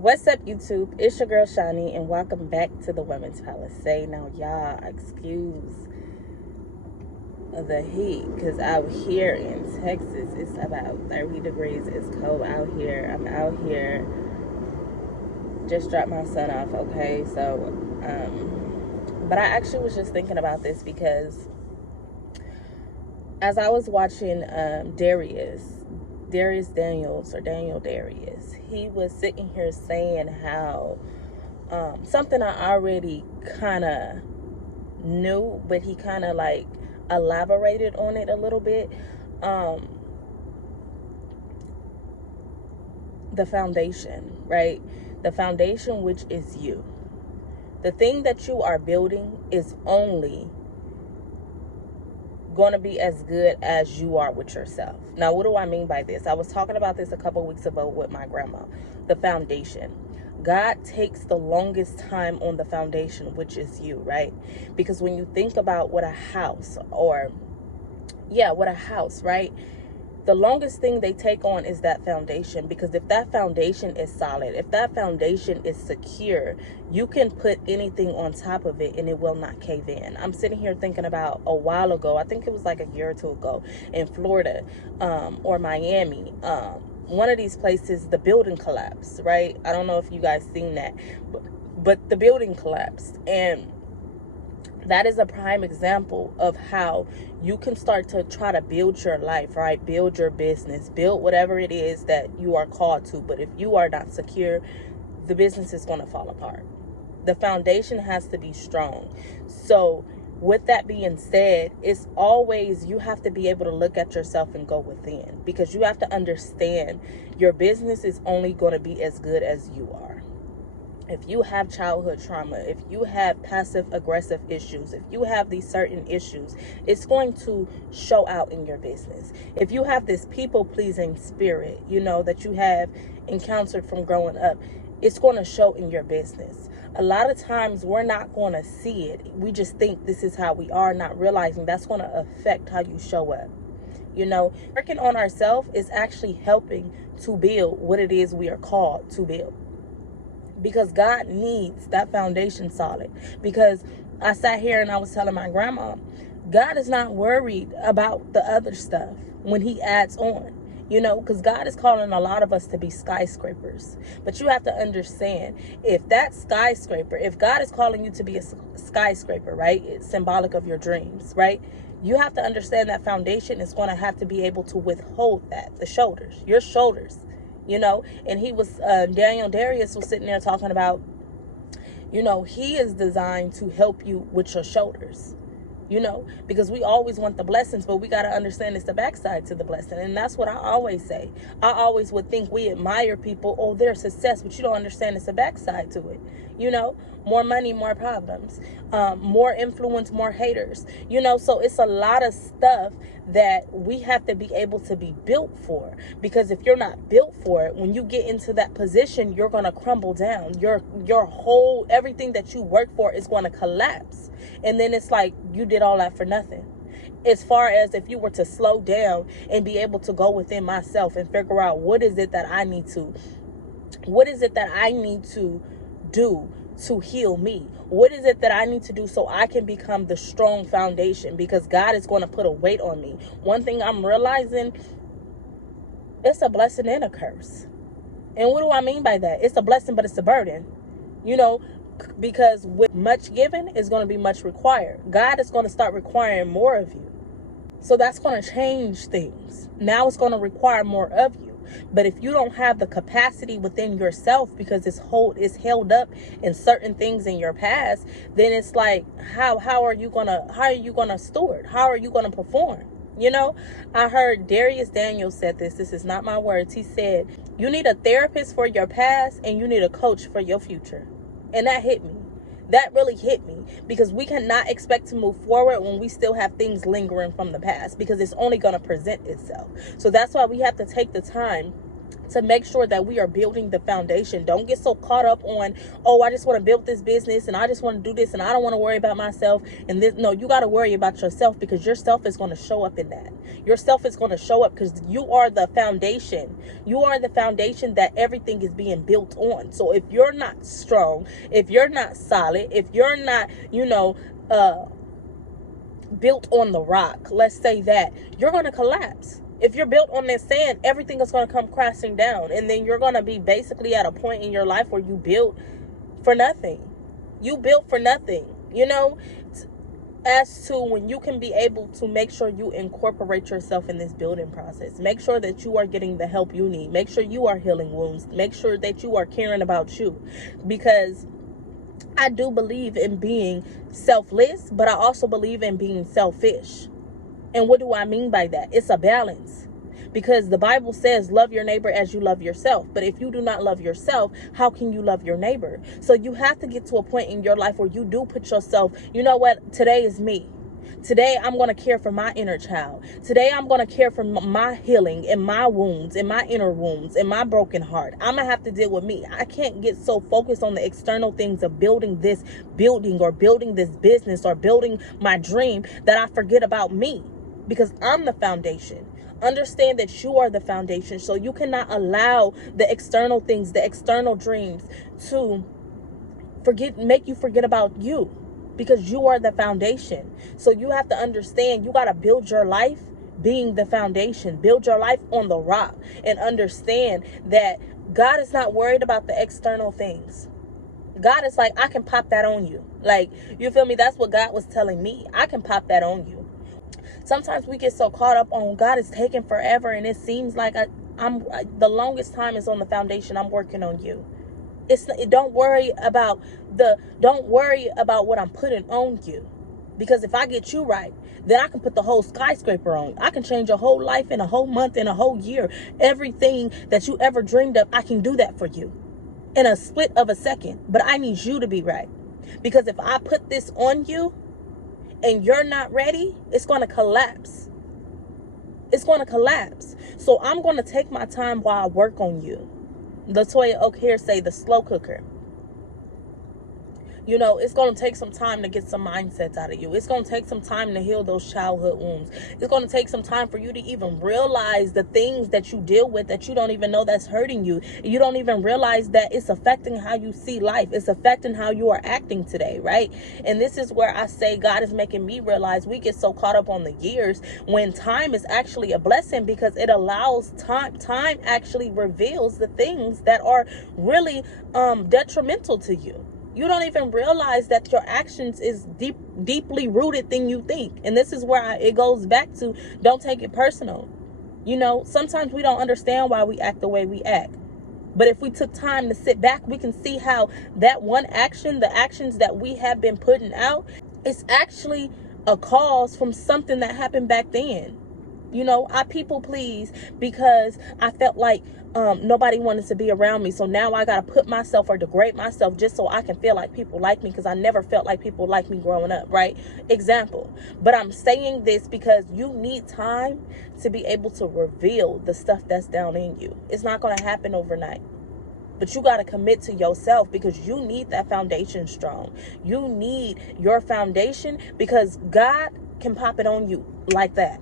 What's up, YouTube? It's your girl Shani, and welcome back to the Women's Palacè. Now, y'all, excuse the heat, because out here in Texas, it's about 30 degrees. It's cold out here. I'm out here. Just dropped my son off, okay? But I actually was just thinking about this because as I was watching Darius Daniels, or Daniel Darius, he was sitting here saying how something I already kind of knew, but he kind of like elaborated on it a little bit. The foundation, right? The foundation, which is you. The thing that you are building is only going to be as good as you are with yourself. Now, what do I mean by this? I was talking about this a couple weeks ago with my grandma. The foundation. God takes the longest time on the foundation, which is you, right? Because when you think about what a house, right? The longest thing they take on is that foundation, because if that foundation is solid, if that foundation is secure, you can put anything on top of it and it will not cave in. I'm sitting here thinking about a while ago, I think it was like a year or two ago, in Florida or Miami. One of these places, the building collapsed, right? I don't know if you guys seen that, but the building collapsed. And that is a prime example of how you can start to try to build your life, right? Build your business, build whatever it is that you are called to. But if you are not secure, the business is going to fall apart. The foundation has to be strong. So with that being said, it's always, you have to be able to look at yourself and go within, because you have to understand your business is only going to be as good as you are. If you have childhood trauma, if you have passive aggressive issues, if you have these certain issues, it's going to show out in your business. If you have this people pleasing spirit, that you have encountered from growing up, it's going to show in your business. A lot of times we're not going to see it. We just think this is how we are, not realizing that's going to affect how you show up. Working on ourselves is actually helping to build what it is we are called to build. Because God needs that foundation solid. Because I sat here and I was telling my grandma, God is not worried about the other stuff when he adds on. Because God is calling a lot of us to be skyscrapers. But you have to understand, if that skyscraper, if God is calling you to be a skyscraper, right? It's symbolic of your dreams, right? You have to understand that foundation is going to have to be able to withhold that, your shoulders. And he was, Daniel Darius was sitting there talking about, he is designed to help you with your shoulders, because we always want the blessings, but we got to understand it's the backside to the blessing. And that's what I always say. I always would think we admire people, their success, but you don't understand it's a backside to it. More money, more problems, more influence, more haters, so it's a lot of stuff that we have to be able to be built for. Because if you're not built for it, when you get into that position, you're going to crumble down. Your whole, everything that you work for is going to collapse. And then it's like you did all that for nothing. As far as if you were to slow down and be able to go within myself and figure out what is it that I need to do to heal me? What is it that I need to do so I can become the strong foundation? Because God is going to put a weight on me. One thing I'm realizing, it's a blessing and a curse. And what do I mean by that? It's a blessing, but it's a burden. Because with much given is going to be much required. God is going to start requiring more of you. So that's going to change things. Now it's going to require more of you. But if you don't have the capacity within yourself, because it's held up in certain things in your past, then it's like, how are you gonna steward? How are you gonna perform? I heard Darius Daniels said this. This is not my words. He said, you need a therapist for your past and you need a coach for your future. And that hit me. That really hit me, because we cannot expect to move forward when we still have things lingering from the past, because it's only going to present itself. So that's why we have to take the time to make sure that we are building the foundation. Don't get so caught up on, oh, I just want to build this business and I just want to do this and I don't want to worry about myself and this. No, you got to worry about yourself, because yourself is going to show up in that. Yourself is going to show up because you are the foundation. You are the foundation that everything is being built on. So if you're not strong, if you're not solid, if you're not, built on the rock, let's say that, you're going to collapse. If you're built on this sand, everything is going to come crashing down. And then you're going to be basically at a point in your life where you built for nothing. You built for nothing, as to when you can be able to make sure you incorporate yourself in this building process. Make sure that you are getting the help you need. Make sure you are healing wounds. Make sure that you are caring about you. Because I do believe in being selfless, but I also believe in being selfish. And what do I mean by that? It's a balance. Because the Bible says, love your neighbor as you love yourself. But if you do not love yourself, how can you love your neighbor? So you have to get to a point in your life where you do put yourself, you know what? Today is me. Today, I'm going to care for my inner child. Today, I'm going to care for my healing and my wounds and my inner wounds and my broken heart. I'm going to have to deal with me. I can't get so focused on the external things of building this building or building this business or building my dream that I forget about me, because I'm the foundation. Understand that you are the foundation. So you cannot allow the external things, the external dreams to make you forget about you. Because you are the foundation. So you have to understand, you got to build your life being the foundation. Build your life on the rock, and understand that God is not worried about the external things. God is like, I can pop that on you. Like, you feel me? That's what God was telling me. I can pop that on you. Sometimes we get so caught up on God is taking forever, and it seems like the longest time is on the foundation. I'm working on you. Don't worry about what I'm putting on you, because if I get you right, then I can put the whole skyscraper on. I can change your whole life in a whole month, in a whole year. Everything that you ever dreamed of, I can do that for you in a split of a second. But I need you to be right, because if I put this on you and you're not ready, it's going to collapse. It's going to collapse. So I'm going to take my time while I work on you. Latoya Oak here say the slow cooker. It's going to take some time to get some mindsets out of you. It's going to take some time to heal those childhood wounds. It's going to take some time for you to even realize the things that you deal with that you don't even know that's hurting you. You don't even realize that it's affecting how you see life. It's affecting how you are acting today, right? And this is where I say God is making me realize we get so caught up on the years when time is actually a blessing, because it allows time. Time actually reveals the things that are really detrimental to you. You don't even realize that your actions is deeply rooted than you think. And this is where it goes back to, don't take it personal. Sometimes we don't understand why we act the way we act. But if we took time to sit back, we can see how that one action, the actions that we have been putting out, is actually a cause from something that happened back then. I people please because I felt like nobody wanted to be around me. So now I got to put myself or degrade myself just so I can feel like people like me, because I never felt like people liked me growing up, right? Example. But I'm saying this because you need time to be able to reveal the stuff that's down in you. It's not going to happen overnight. But you got to commit to yourself, because you need that foundation strong. You need your foundation, because God can pop it on you like that.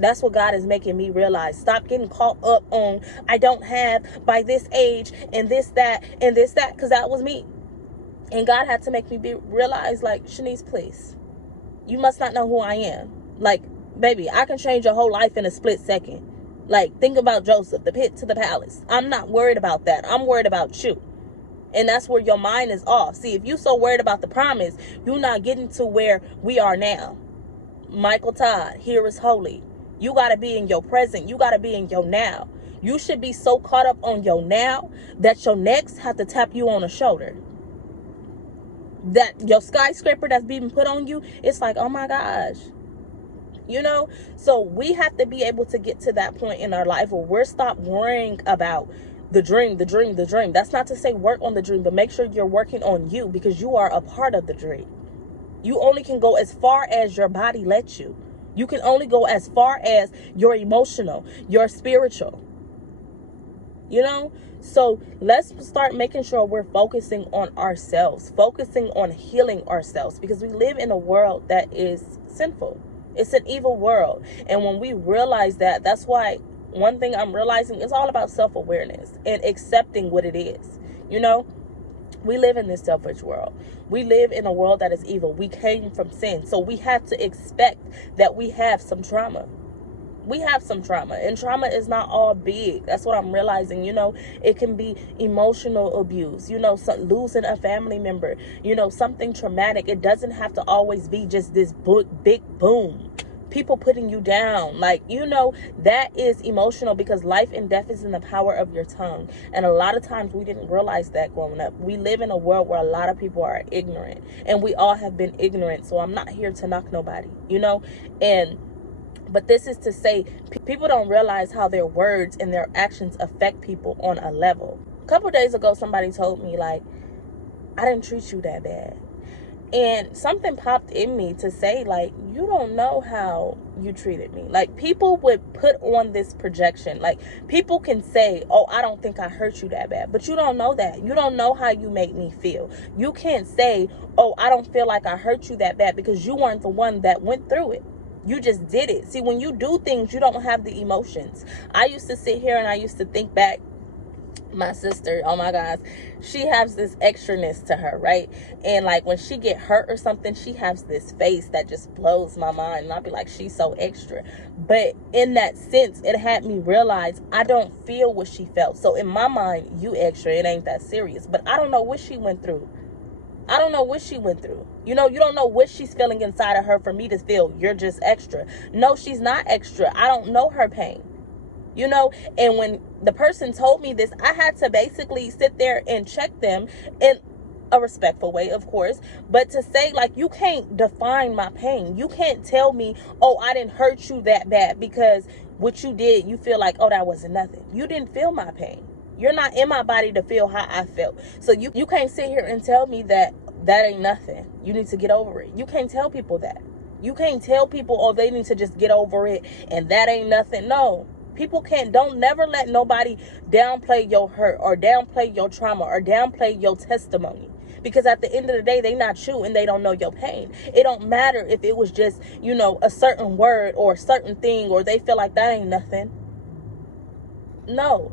That's what God is making me realize. Stop getting caught up on, I don't have by this age and this, that, and this, that, because that was me. And God had to make me realize, like, Shanice, please, you must not know who I am. Like, baby, I can change your whole life in a split second. Like, think about Joseph, the pit to the palace. I'm not worried about that. I'm worried about you. And that's where your mind is off. See, if you're so worried about the promise, you're not getting to where we are now. Michael Todd, here is holy. You got to be in your present. You got to be in your now. You should be so caught up on your now that your next have to tap you on the shoulder. That your skyscraper that's being put on you, it's like, oh my gosh. So we have to be able to get to that point in our life where we're stop worrying about the dream. That's not to say work on the dream, but make sure you're working on you, because you are a part of the dream. You only can go as far as your body lets you. You can only go as far as your emotional, your spiritual. you know? So let's start making sure we're focusing on ourselves, focusing on healing ourselves, because we live in a world that is sinful. It's an evil world. And when we realize that, that's why one thing I'm realizing is all about self-awareness and accepting what it is. You know, we live in this selfish world. We live in a world that is evil. We came from sin. So we have to expect that we have some trauma. We have some trauma, and trauma is not all big. That's what I'm realizing. You know, it can be emotional abuse, you know, losing a family member, you know, something traumatic. It doesn't have to always be just this big boom. People putting you down, like, you know, that is emotional, because life and death is in the power of your tongue. And a lot of times we didn't realize that growing up. We live in a world where a lot of people are ignorant, and we all have been ignorant. So I'm not here to knock nobody, you know, but this is to say, people don't realize how their words and their actions affect people on a level. A couple days ago, somebody told me, like, I didn't treat you that bad. And something popped in me to say, like, you don't know how you treated me. Like, people would put on this projection. Like, people can say, oh, I don't think I hurt you that bad. But you don't know that. You don't know how you made me feel. You can't say, oh, I don't feel like I hurt you that bad, because you weren't the one that went through it. You just did it. See, when you do things, you don't have the emotions. I used to sit here and I used to think back. My sister, oh my gosh, she has this extraness to her, right? And like when she get hurt or something, she has this face that just blows my mind. And I'll be like, she's so extra. But in that sense, it had me realize I don't feel what she felt. So in my mind, you extra, it ain't that serious. But I don't know what she went through. I don't know what she went through. You know, you don't know what she's feeling inside of her for me to feel you're just extra. No, she's not extra. I don't know her pain. You know, and when the person told me this, I had to basically sit there and check them in a respectful way, of course, but to say, like, you can't define my pain. You can't tell me, oh, I didn't hurt you that bad, because what you did, you feel like, oh, that wasn't nothing. You didn't feel my pain. You're not in my body to feel how I felt. So you can't sit here and tell me that ain't nothing. You need to get over it. You can't tell people that. You can't tell people, oh, they need to just get over it and that ain't nothing. No. People don't never let nobody downplay your hurt or downplay your trauma or downplay your testimony. Because at the end of the day, they not you and they don't know your pain. It don't matter if it was just, you know, a certain word or a certain thing, or they feel like that ain't nothing. No,